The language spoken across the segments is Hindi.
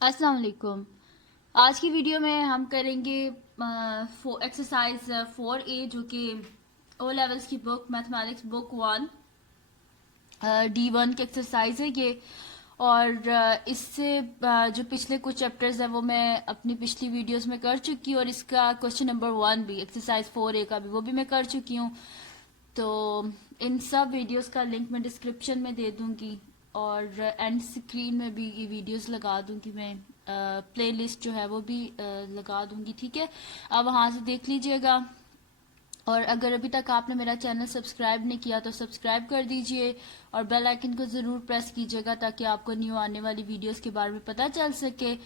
अस्सलाम वालेकुम। आज की वीडियो में हम करेंगे एक्सरसाइज 4A जो कि ओ लेवल्स की बुक मैथमेटिक्स बुक 1 D1 की एक्सरसाइज है ये। और इससे जो पिछले कुछ चैप्टर्स हैं वो मैं अपनी पिछली वीडियोस में कर चुकी हूँ, और इसका क्वेश्चन नंबर 1 भी एक्सरसाइज 4A का भी वो भी मैं कर चुकी हूँ। तो इन सब वीडियोस का लिंक मैं डिस्क्रिप्शन में दे दूंगी, और एंड स्क्रीन में भी ये वीडियोस लगा दूंगी मैं। प्लेलिस्ट जो है वो भी लगा दूंगी, ठीक है। आप वहां से देख लीजिएगा। और अगर अभी तक आपने मेरा चैनल सब्सक्राइब नहीं किया तो सब्सक्राइब कर दीजिए, और बेल आइकन को ज़रूर प्रेस कीजिएगा ताकि आपको न्यू आने वाली वीडियोस के बारे में पता चल सके।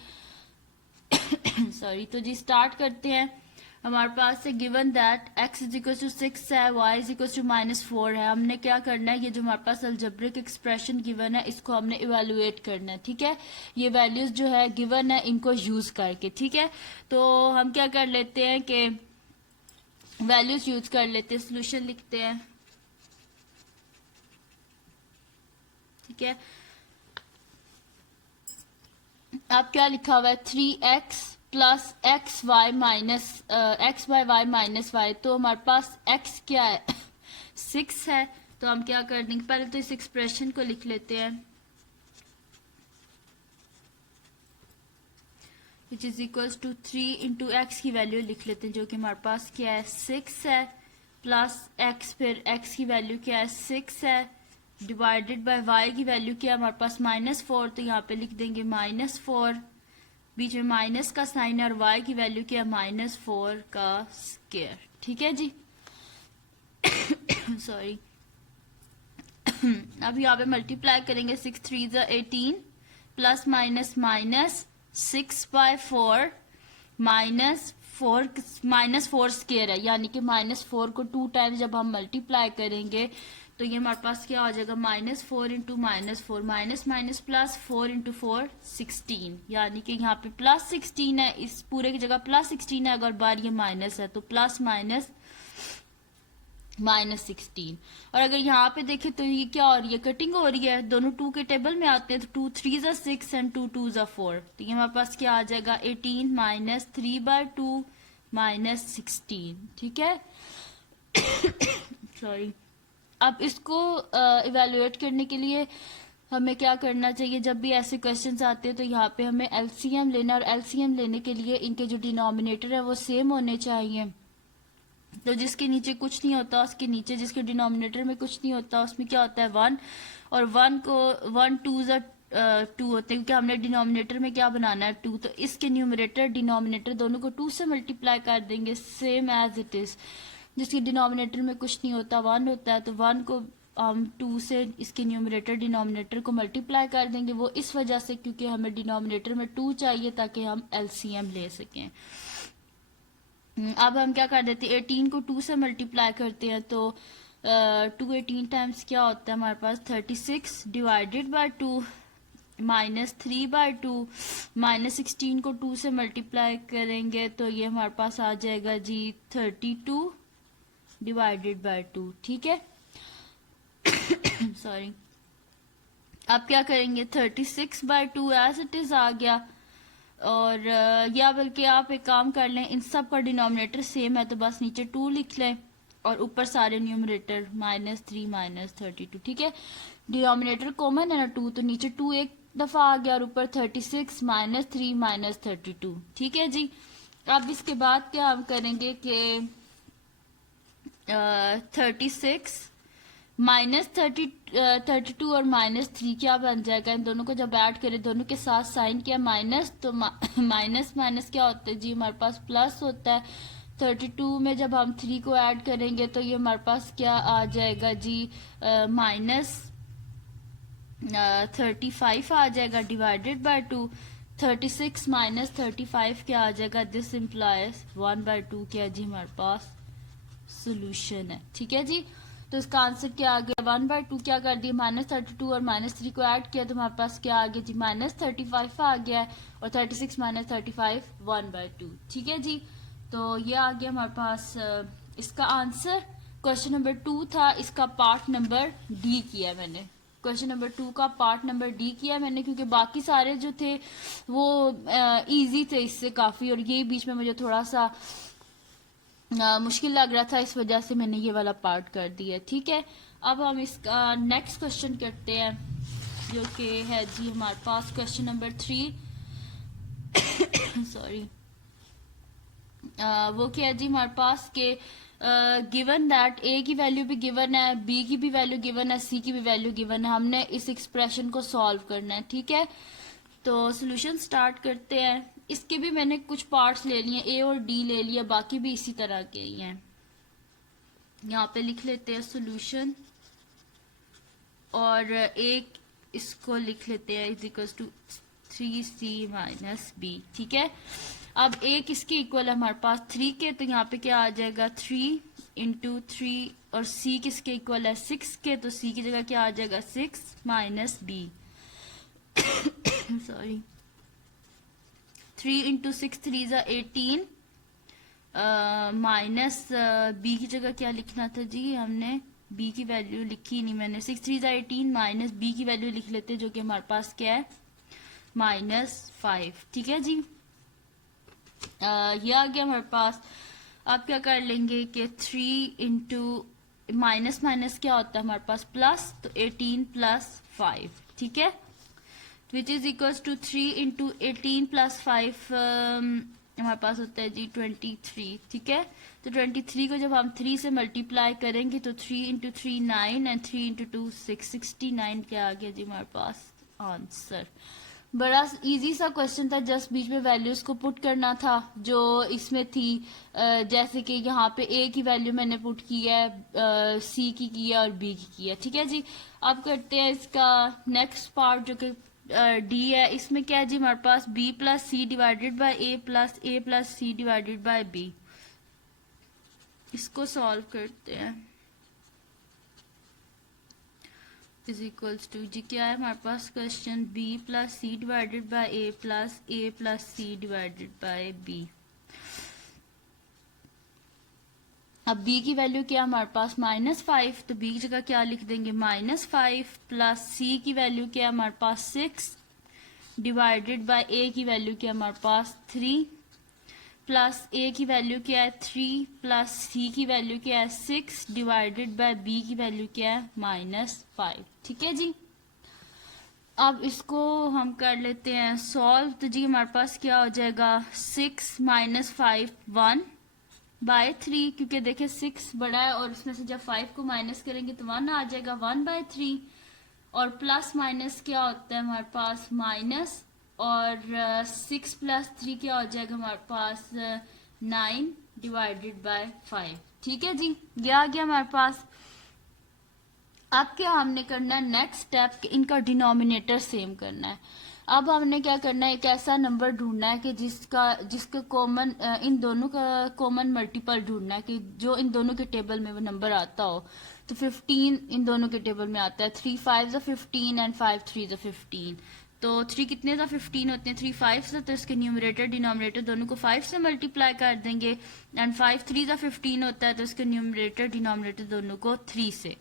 सॉरी। तो जी स्टार्ट करते हैं। हमारे पास है given that x is equal to 6 है, y इज इक्वल टू -4 है। हमने क्या करना है, ये जो हमारे पास अलजेब्रिक एक्सप्रेशन गिवन है इसको हमने इवेलुएट करना है, ठीक है। ये वैल्यूज जो है गिवन है इनको यूज करके, ठीक है। तो हम क्या कर लेते हैं कि वैल्यूज यूज कर लेते हैं, सोल्यूशन लिखते हैं, ठीक है। अब क्या लिखा हुआ है 3x plus x y minus x by y minus y. तो हमारे पास x क्या है 6 है। तो हम क्या कर देंगे, पहले तो इस एक्सप्रेशन को लिख लेते हैं, which is equals to 3 into x की वैल्यू लिख लेते हैं, जो कि हमारे पास क्या है 6 है, प्लस x, फिर x की वैल्यू क्या है 6 है, डिवाइडेड बाय y की वैल्यू क्या है हमारे पास -4। तो यहाँ पे लिख देंगे -4, बीच में माइनस का साइन है, और y की वैल्यू क्या है -4 का स्क्वायर, ठीक है जी। सॉरी। अब यहाँ पे मल्टीप्लाई करेंगे, 6 3 ज़ा 18 प्लस माइनस माइनस 6/4 -4 स्क्वायर है, यानी कि -4 को 2 टाइम्स जब हम मल्टीप्लाई करेंगे तो ये हमारे पास क्या हो जाएगा -4 into -4 minus minus plus 4 into 4 16, यानी कि यहाँ पे +16 है, इस पूरे की जगह +16 है, अगर बार ये माइनस है तो प्लस माइनस -16। और अगर यहाँ पे देखें तो ये क्या हो रही है, कटिंग हो रही है, दोनों 2 के टेबल में आते हैं, तो 2 3 ज़ा 6 एंड 2 2 ज़ा 4। तो ये हमारे पास क्या आ जाएगा 18 माइनस 3/2 -16, ठीक है। सॉरी। अब इसको इवेलुएट करने के लिए हमें क्या करना चाहिए, जब भी ऐसे क्वेश्चंस आते हैं तो यहाँ पे हमें एलसीएम लेना, और एलसीएम लेने के लिए इनके जो डिनोमिनेटर है वो सेम होने चाहिए। तो जिसके नीचे कुछ नहीं होता उसके नीचे, जिसके डिनोमिनेटर में कुछ नहीं होता उसमें क्या होता है 1, और 1 को 1 2 ज़ा 2 होते हैं, क्योंकि हमने डिनोमिनेटर में क्या बनाना है 2। तो इसके न्यूमरेटर डिनोमिनेटर दोनों को 2 से मल्टीप्लाई कर देंगे, सेम एज इट इज। जिसके डिनोमिनेटर में कुछ नहीं होता 1 होता है, तो 1 को हम 2 से इसके न्यूमरेटर डिनोमिनेटर को मल्टीप्लाई कर देंगे, वो इस वजह से क्योंकि हमें डिनोमिनेटर में 2 चाहिए ताकि हम एलसीएम ले सकें। अब हम क्या कर देते हैं 18 को 2 से मल्टीप्लाई करते हैं, तो 2 18 टाइम्स क्या होता है हमारे पास 36 डिवाइडेड बाय 2 -3/2 -16 को 2 से मल्टीप्लाई करेंगे तो ये हमारे पास आ जाएगा जी 32 डिवाइडेड बाय 2, ठीक है। सॉरी। अब क्या करेंगे 36/2 एज इट इज आ गया, और या बल्कि आप एक काम कर लें, इन सब का डिनोमिनेटर सेम है तो बस नीचे 2 लिख लें, और ऊपर सारे न्यूमरेटर -3 -32, ठीक है। डिनोमिनेटर कॉमन है ना 2, तो नीचे 2 एक दफा आ गया, और ऊपर 36 -3 -32, ठीक है जी। अब इसके बाद क्या हम करेंगे कि 36 -32 और -3 क्या बन जाएगा, इन दोनों को जब ऐड करें दोनों के साथ साइन क्या माइनस, तो माइनस माइनस क्या होता है जी हमारे पास प्लस होता है। 32 में जब हम 3 को ऐड करेंगे तो ये हमारे पास क्या आ जाएगा जी -35 आ जाएगा डिवाइडेड बाय 2। 36 -35 क्या आ जाएगा, दिस इम्प्लाइज 1/2 क्या जी हमारे पास सोल्यूशन है, ठीक है जी। तो इसका आंसर क्या आ गया 1/2 क्या कर दिया -32 और -3 को ऐड किया तो हमारे पास क्या आ गया जी -35 आ गया है, और 36 -35 1/2, ठीक है जी। तो ये आ गया हमारे पास इसका आंसर। क्वेश्चन नंबर 2 था, इसका पार्ट नंबर डी किया मैंने। क्वेश्चन नंबर 2 का पार्ट नंबर डी किया मैंने, क्योंकि बाकी सारे जो थे वो इजी थे इससे काफ़ी, और ये बीच में मुझे थोड़ा सा मुश्किल लग रहा था, इस वजह से मैंने ये वाला पार्ट कर दिया। ठीक है, अब हम इसका नेक्स्ट क्वेश्चन करते हैं, जो कि है जी हमारे पास क्वेश्चन नंबर 3 सॉरी वो क्या है जी हमारे पास के गिवन दैट ए की वैल्यू भी गिवन है, बी की भी वैल्यू गिवन है, सी की भी वैल्यू गिवन है। हमने इस एक्सप्रेशन को सॉल्व करना है। ठीक है, तो सोल्यूशन स्टार्ट करते हैं। इसके भी मैंने कुछ पार्ट्स ले लिए, ए और डी ले लिया, बाकी भी इसी तरह के ही हैं। यहाँ पे लिख लेते हैं सोल्यूशन, और एक इसको लिख लेते हैं is equal to 3c minus b. ठीक है, अब ए किसके इक्वल है हमारे पास 3 के, तो यहाँ पे क्या आ जाएगा 3 इंटू 3, और सी किसके इक्वल है 6 के, तो सी की जगह क्या आ जाएगा 6 माइनस बी सॉरी 3 इंटू 6 3 ज़ा 18 माइनस बी की जगह क्या लिखना था जी, हमने बी की वैल्यू लिखी नहीं मैंने, 6 3 ज़ा 18 माइनस बी की वैल्यू लिख लेते जो कि हमारे पास क्या है -5। ठीक है जी, ये आ गया हमारे पास। अब क्या कर लेंगे कि 3 इंटू माइनस माइनस क्या होता है हमारे पास प्लस, तो 18 प्लस 5। ठीक है, which is equals to 3 into 18 plus 5 हमारे पास होता है जी 23। ठीक है, तो 23 को जब हम 3 से मल्टीप्लाई करेंगे तो 3 इंटू 3 9 एंड 3 इंटू 2 6 69 क्या आ गया जी हमारे पास आंसर। बड़ा इजी सा क्वेश्चन था, जस्ट बीच में वैल्यूज को पुट करना था जो इसमें थी। जैसे कि यहाँ पे ए की वैल्यू मैंने पुट की है, सी की है और बी की है। ठीक है जी, अब करते हैं इसका नेक्स्ट पार्ट जो कि डी है। इसमें क्या है जी हमारे पास B plus C divided by A plus C divided by B. इसको सॉल्व करते हैं। इज इक्वल्स टू जी क्या है हमारे पास question B plus C divided by A plus C divided by B. अब b की वैल्यू क्या हमारे पास -5, तो b की जगह क्या लिख देंगे -5 प्लस c की वैल्यू क्या है हमारे पास 6 डिवाइडेड बाय a की वैल्यू क्या है हमारे पास 3 प्लस a की वैल्यू क्या है 3 प्लस c की वैल्यू क्या है 6 डिवाइडेड बाय b की वैल्यू क्या है -5। ठीक है जी, अब इसको हम कर लेते हैं सॉल्व। तो जी हमारे पास क्या हो जाएगा 6 माइनस 5 1 बाय 3, क्योंकि देखिए 6 बड़ा है और इसमें से जब 5 को माइनस करेंगे तो 1 आ जाएगा 1 बाय 3, और प्लस माइनस क्या होता है हमारे पास माइनस, और 6 प्लस 3 क्या हो जाएगा हमारे पास 9 डिवाइडेड बाय 5। ठीक है जी, ये आ गया हमारे पास। अब क्या हमने करना है नेक्स्ट स्टेप, इनका डिनोमिनेटर सेम करना है। अब हमने क्या करना है, एक ऐसा नंबर ढूंढना है कि जिसका कॉमन इन दोनों का कॉमन मल्टीपल ढूंढना है, कि जो इन दोनों के टेबल में वो नंबर आता हो। तो 15 इन दोनों के टेबल में आता है, 3 5 15 एंड 5 3 15। तो 3 कितने 15 होते हैं, 3 5 से, तो इसके न्यूमरेटर डिनोमिनेटर दोनों को 5 से मल्टीप्लाई कर देंगे, एंड 5 3 15 होता है, तो इसके न्यूमरेटर डिनोमिनेटर दोनों को 3 से।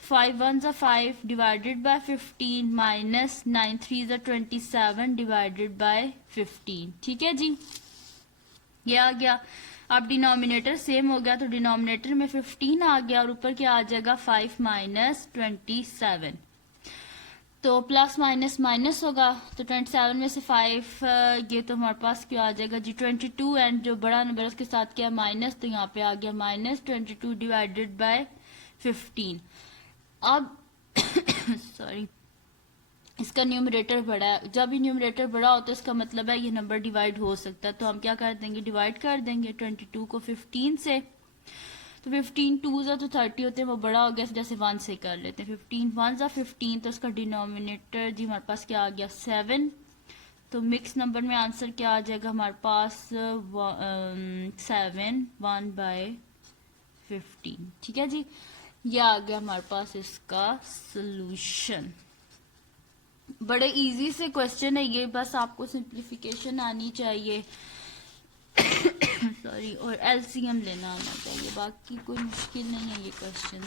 5 1 5 divided by 15 minus 9 3 27 divided by 15। ठीक है जी, ये आ गया। अब डिनोमिनेटर सेम हो गया, तो डिनोमिनेटर में 15 आ गया और ऊपर क्या आ जाएगा 5 माइनस 27। तो प्लस माइनस माइनस होगा, तो 27 में से 5 ये तो हमारे पास क्या आ जाएगा जी 22, एंड जो बड़ा नंबर उसके साथ क्या माइनस, तो यहाँ पे आ गया -22 डिवाइडेड बाय 15। अब सॉरी, इसका न्यूमरेटर बड़ा है, जब भी न्यूमरेटर बड़ा होता है इसका मतलब है ये नंबर डिवाइड हो सकता है, तो हम क्या कर देंगे डिवाइड कर देंगे 22 को 15 से। तो 15 2 तो 30 होते हैं, वो बड़ा हो गया, जैसे 1 से कर लेते हैं। 15 1 15, तो इसका डिनोमिनेटर जी हमारे पास क्या आ गया 7। तो मिक्स नंबर में आंसर क्या आ जाएगा हमारे पास 7 1 बाय 15। ठीक है जी, ये आ गया हमारे पास इसका सोल्यूशन। बड़े इजी से क्वेश्चन है ये, बस आपको सिंप्लीफिकेशन आनी चाहिए सॉरी, और एलसीएम लेना आना चाहिए, बाकी कोई मुश्किल नहीं है ये क्वेश्चन।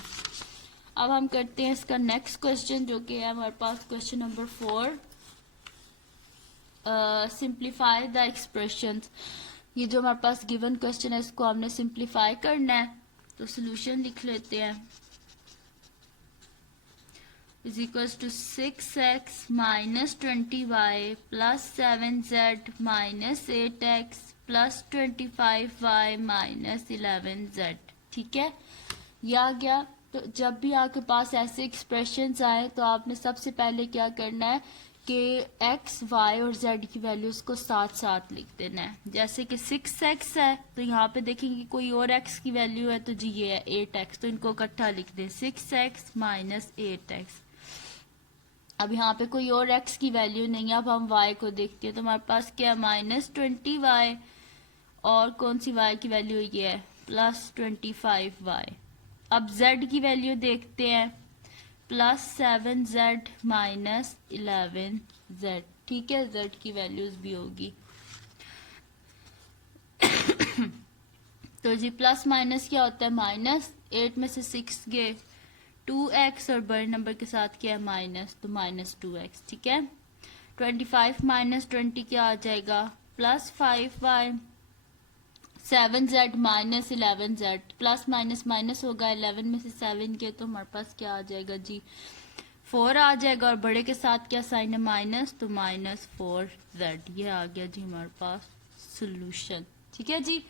अब हम करते हैं इसका नेक्स्ट क्वेश्चन, जो कि है हमारे पास question number 4। Simplify the expressions. ये जो हमारे पास गिवन क्वेश्चन है, इसको हमने सिंप्लीफाई करना है। तो सोल्यूशन लिख लेते हैं। Is equals to 6x minus 20y plus 7z minus 8x plus 25y minus 11z। ठीक है, ये आ गया। तो जब भी आपके पास ऐसे एक्सप्रेशंस आए तो आपने सबसे पहले क्या करना है कि x, y और z की वैल्यूज को साथ साथ लिख देना है। जैसे कि 6x है तो यहाँ पे देखेंगे कोई और x की वैल्यू है, तो जी ये है 8x, तो इनको इकट्ठा लिख दें 6x माइनस 8x। अब यहाँ पे कोई और x की वैल्यू नहीं है, अब हम y को देखते हैं तो हमारे पास क्या है माइनस 20y, और कौन सी y की वैल्यू ये है प्लस 25y। अब z की वैल्यू देखते हैं, प्लस 7z माइनस 11z। ठीक है, z की वैल्यूज भी होगी। तो जी प्लस माइनस क्या होता है माइनस, 8 में से 6 गए 2x, और बड़े नंबर के साथ क्या है माइनस, तो माइनस 2x। ठीक है, 25 माइनस 20 क्या आ जाएगा plus 5y, 7z minus 11z, plus minus minus होगा, 11 में से 7 के तो हमारे पास क्या आ जाएगा जी 4 आ जाएगा, और बड़े के साथ क्या साइन है माइनस, तो माइनस 4z। ये आ गया जी हमारे पास सोल्यूशन। ठीक है जी,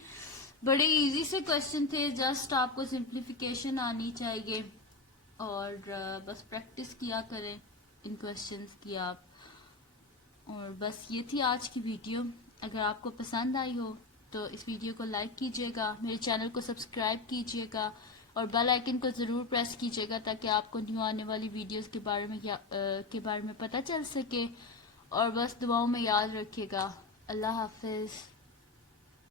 बड़े इजी से क्वेश्चन थे, जस्ट आपको सिंप्लीफिकेशन आनी चाहिए और बस प्रैक्टिस किया करें इन क्वेश्चंस की आप। और बस ये थी आज की वीडियो। अगर आपको पसंद आई हो तो इस वीडियो को लाइक कीजिएगा, मेरे चैनल को सब्सक्राइब कीजिएगा और बेल आइकन को ज़रूर प्रेस कीजिएगा ताकि आपको न्यू आने वाली वीडियोस के बारे में पता चल सके। और बस दुआओं में याद रखिएगा। अल्लाह हाफिज़।